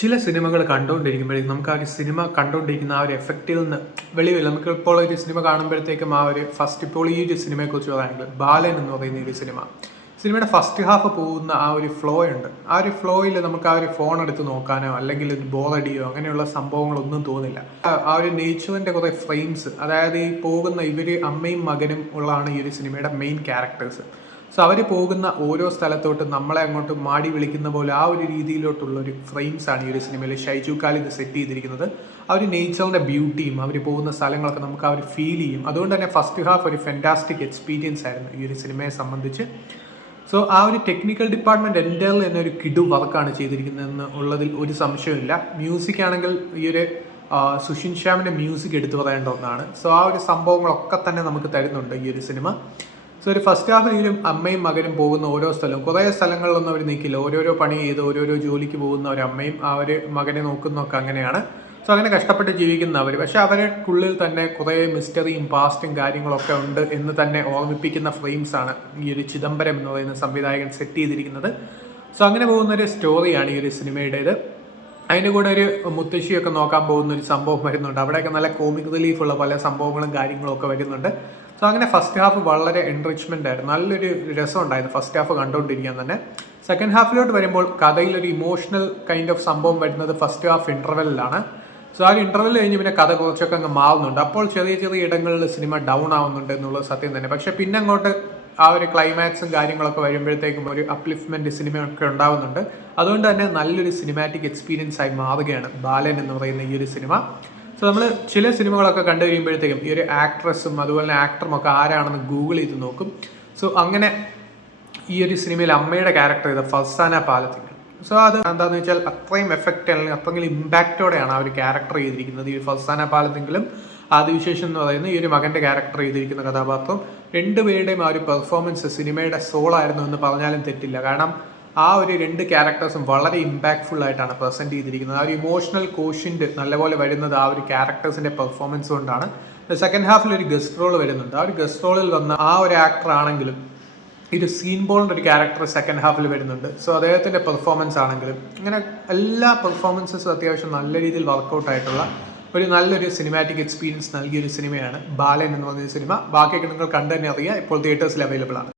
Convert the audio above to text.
ചില സിനിമകൾ കണ്ടുകൊണ്ടിരിക്കുമ്പോഴേക്കും നമുക്ക് ആ ഒരു സിനിമ കണ്ടുകൊണ്ടിരിക്കുന്ന ആ ഒരു എഫക്റ്റിൽ നിന്ന് വെളിവില്ല. നമുക്ക് ഇപ്പോൾ ഒരു സിനിമ കാണുമ്പോഴത്തേക്കും ആ ഒരു ഫസ്റ്റ് ഇപ്പോൾ ഈ ഒരു സിനിമയെക്കുറിച്ച് പറയുകയാണെങ്കിൽ ബാലൻ എന്ന് പറയുന്ന ഒരു സിനിമയുടെ ഫസ്റ്റ് ഹാഫ് പോകുന്ന ആ ഒരു ഫ്ലോ ഉണ്ട്. ആ ഒരു ഫ്ലോയിൽ നമുക്ക് ആ ഒരു ഫോൺ എടുത്ത് നോക്കാനോ അല്ലെങ്കിൽ ബോറടിയോ അങ്ങനെയുള്ള സംഭവങ്ങളൊന്നും തോന്നില്ല. ആ ഒരു നേച്ചറിൻ്റെ കുറേ ഫ്രെയിംസ്, അതായത് ഈ പോകുന്ന ഇവർ അമ്മയും മകനും ഉള്ളതാണ് ഈ ഒരു സിനിമയുടെ മെയിൻ ക്യാരക്ടേഴ്സ്. സോ അവർ പോകുന്ന ഓരോ സ്ഥലത്തോട്ട് നമ്മളെ അങ്ങോട്ട് മാടി വിളിക്കുന്ന പോലെ ആ ഒരു രീതിയിലോട്ടുള്ളൊരു ഫ്രെയിംസാണ് ഈ ഒരു സിനിമയിൽ ഷൈജു ഖാലിദ് സെറ്റ് ചെയ്തിരിക്കുന്നത്. ആ ഒരു നേച്ചറിൻ്റെ ബ്യൂട്ടിയും അവർ പോകുന്ന സ്ഥലങ്ങളൊക്കെ നമുക്ക് ആ ഒരു ഫീൽ ചെയ്യും. അതുകൊണ്ട് തന്നെ ഫസ്റ്റ് ഹാഫ് ഒരു ഫെൻറ്റാസ്റ്റിക് എക്സ്പീരിയൻസ് ആയിരുന്നു ഈ ഒരു സിനിമയെ സംബന്ധിച്ച്. സോ ആ ഒരു ടെക്നിക്കൽ ഡിപ്പാർട്ട്മെൻറ്റ് എൻ്റെയിൽ തന്നെ ഒരു കിടു വർക്കാണ് ചെയ്തിരിക്കുന്നതെന്ന് ഉള്ളതിൽ ഒരു സംശയമില്ല. മ്യൂസിക് ആണെങ്കിൽ ഈ ഒരു സുഷിൻ ശ്യാമിൻ്റെ മ്യൂസിക് എടുത്തു പറയേണ്ട ഒന്നാണ്. സോ ആ ഒരു സംഭവങ്ങളൊക്കെ തന്നെ നമുക്ക് തരുന്നുണ്ട് ഈ ഒരു സിനിമ. സോ ഒരു ഫസ്റ്റ് ഹാഫിലും അമ്മയും മകനും പോകുന്ന ഓരോ സ്ഥലവും, കുറേ സ്ഥലങ്ങളിലൊന്നും അവർ നിൽക്കില്ല. ഓരോരോ പണി ചെയ്ത് ഓരോരോ ജോലിക്ക് പോകുന്ന ഒരു അമ്മയും ആ ഒരു മകനെ നോക്കുന്നതൊക്കെ അങ്ങനെയാണ്. സോ അങ്ങനെ കഷ്ടപ്പെട്ട് ജീവിക്കുന്ന അവർ, പക്ഷെ അവരെക്കുള്ളിൽ തന്നെ കുറേ മിസ്റ്ററിയും പാസ്റ്റും കാര്യങ്ങളൊക്കെ ഉണ്ട് എന്ന് തന്നെ ഓർമ്മിപ്പിക്കുന്ന ഫ്രെയിംസാണ് ഈ ഒരു ചിദംബരം എന്ന് പറയുന്ന സംവിധായകൻ സെറ്റ് ചെയ്തിരിക്കുന്നത്. സോ അങ്ങനെ പോകുന്നൊരു സ്റ്റോറിയാണ് ഈ ഒരു സിനിമയുടേത്. അതിൻ്റെ കൂടെ ഒരു മുത്തശ്ശിയൊക്കെ നോക്കാൻ പോകുന്ന ഒരു സംഭവം വരുന്നുണ്ട്. അവിടെയൊക്കെ നല്ല കോമിക് റിലീഫുള്ള പല സംഭവങ്ങളും കാര്യങ്ങളും ഒക്കെ വരുന്നുണ്ട്. സോ അങ്ങനെ ഫസ്റ്റ് ഹാഫ് വളരെ എൻറിച്ച്മെൻ്റ് ആയിരുന്നു, നല്ലൊരു രസം ഉണ്ടായിരുന്നു ഫസ്റ്റ് ഹാഫ് കണ്ടുകൊണ്ടിരിക്കാൻ തന്നെ. സെക്കൻഡ് ഹാഫിലോട്ട് വരുമ്പോൾ കഥയിലൊരു ഇമോഷണൽ കൈൻഡ് ഓഫ് സംഭവം വരുന്നത് ഫസ്റ്റ് ഹാഫ് ഇൻ്റർവെല്ലിലാണ്. സോ ആ ഒരു ഇൻ്റർവെൽ കഴിഞ്ഞ് പിന്നെ കഥ കുറച്ചൊക്കെ അങ്ങ് മാറുന്നുണ്ട്. അപ്പോൾ ചെറിയ ചെറിയ ഇടങ്ങളിൽ സിനിമ ഡൗൺ ആവുന്നുണ്ട് എന്നുള്ളത് സത്യം തന്നെ. പക്ഷേ പിന്നെ അങ്ങോട്ട് ആ ഒരു ക്ലൈമാക്സും കാര്യങ്ങളൊക്കെ വരുമ്പോഴത്തേക്കും ഒരു അപ്ലിഫ്റ്റ്മെൻറ്റ് സിനിമയൊക്കെ ഉണ്ടാവുന്നുണ്ട്. അതുകൊണ്ട് തന്നെ നല്ലൊരു സിനിമാറ്റിക് എക്സ്പീരിയൻസ് ആയി മാറുകയാണ് ബാലൻ എന്ന് പറയുന്ന ഈ ഒരു സിനിമ. സോ നമ്മൾ ചില സിനിമകളൊക്കെ കണ്ടു കഴിയുമ്പോഴത്തേക്കും ഈ ഒരു ആക്ട്രസും അതുപോലെ തന്നെ ആക്ടറും ഒക്കെ ആരാണെന്ന് ഗൂഗിൾ ചെയ്ത് നോക്കും. സോ അങ്ങനെ ഈ ഒരു സിനിമയിൽ അമ്മയുടെ ക്യാരക്ടർ ചെയ്ത ഫർസാന പാലത്തിങ്കൽ. സോ അത് എന്താണെന്ന് വെച്ചാൽ അത്രയും എഫക്റ്റ് അല്ലെങ്കിൽ അത്രയും ഇമ്പാക്റ്റോടെയാണ് ആ ഒരു ക്യാരക്ടർ ചെയ്തിരിക്കുന്നത്. ഈ ഫർസാന പാലത്തിങ്കലും ആദിവിശേഷം എന്ന് പറയുന്ന ഈ ഒരു മകൻ്റെ ക്യാരക്ടർ ചെയ്തിരിക്കുന്ന കഥാപാത്രം, രണ്ടുപേരുടെയും ആ ഒരു പെർഫോമൻസ് സിനിമയുടെ സോളായിരുന്നു എന്ന് പറഞ്ഞാലും തെറ്റില്ല. കാരണം ആ ഒരു രണ്ട് ക്യാരക്ടേഴ്സും വളരെ ഇമ്പാക്ട്ഫുൾ ആയിട്ടാണ് പ്രസൻറ്റ് ചെയ്തിരിക്കുന്നത്. ആ ഒരു ഇമോഷണൽ കോഷ്യൻ്റ് നല്ലപോലെ വരുന്നത് ആ ഒരു ക്യാരക്ടേഴ്സിൻ്റെ പെർഫോമൻസ് കൊണ്ടാണ്. സെക്കൻഡ് ഹാഫിൽ ഒരു ഗസ്റ്റ് റോൾ വരുന്നുണ്ട്. ആ ഒരു ഗസ്റ്റ് റോളിൽ വന്ന ആ ഒരു ആക്ടർ ആണെങ്കിലും ഇത് സീൻ ബോളിൻ്റെ ഒരു ക്യാരക്ടർ സെക്കൻഡ് ഹാഫിൽ വരുന്നുണ്ട്. സോ അദ്ദേഹത്തിൻ്റെ പെർഫോമൻസ് ആണെങ്കിലും ഇങ്ങനെ എല്ലാ പെർഫോമൻസസും അത്യാവശ്യം നല്ല രീതിയിൽ വർക്കൗട്ട് ആയിട്ടുള്ള ഒരു നല്ലൊരു സിനിമാറ്റിക് എക്സ്പീരിയൻസ് നൽകിയൊരു സിനിമയാണ് ബാലൻ എന്ന് പറയുന്ന സിനിമ. ബാക്കിയൊക്കെ നിങ്ങൾ കണ്ടു തന്നെ അറിയാം. ഇപ്പോൾ തിയേറ്റേഴ്സിൽ അവൈലബിൾ ആണ്.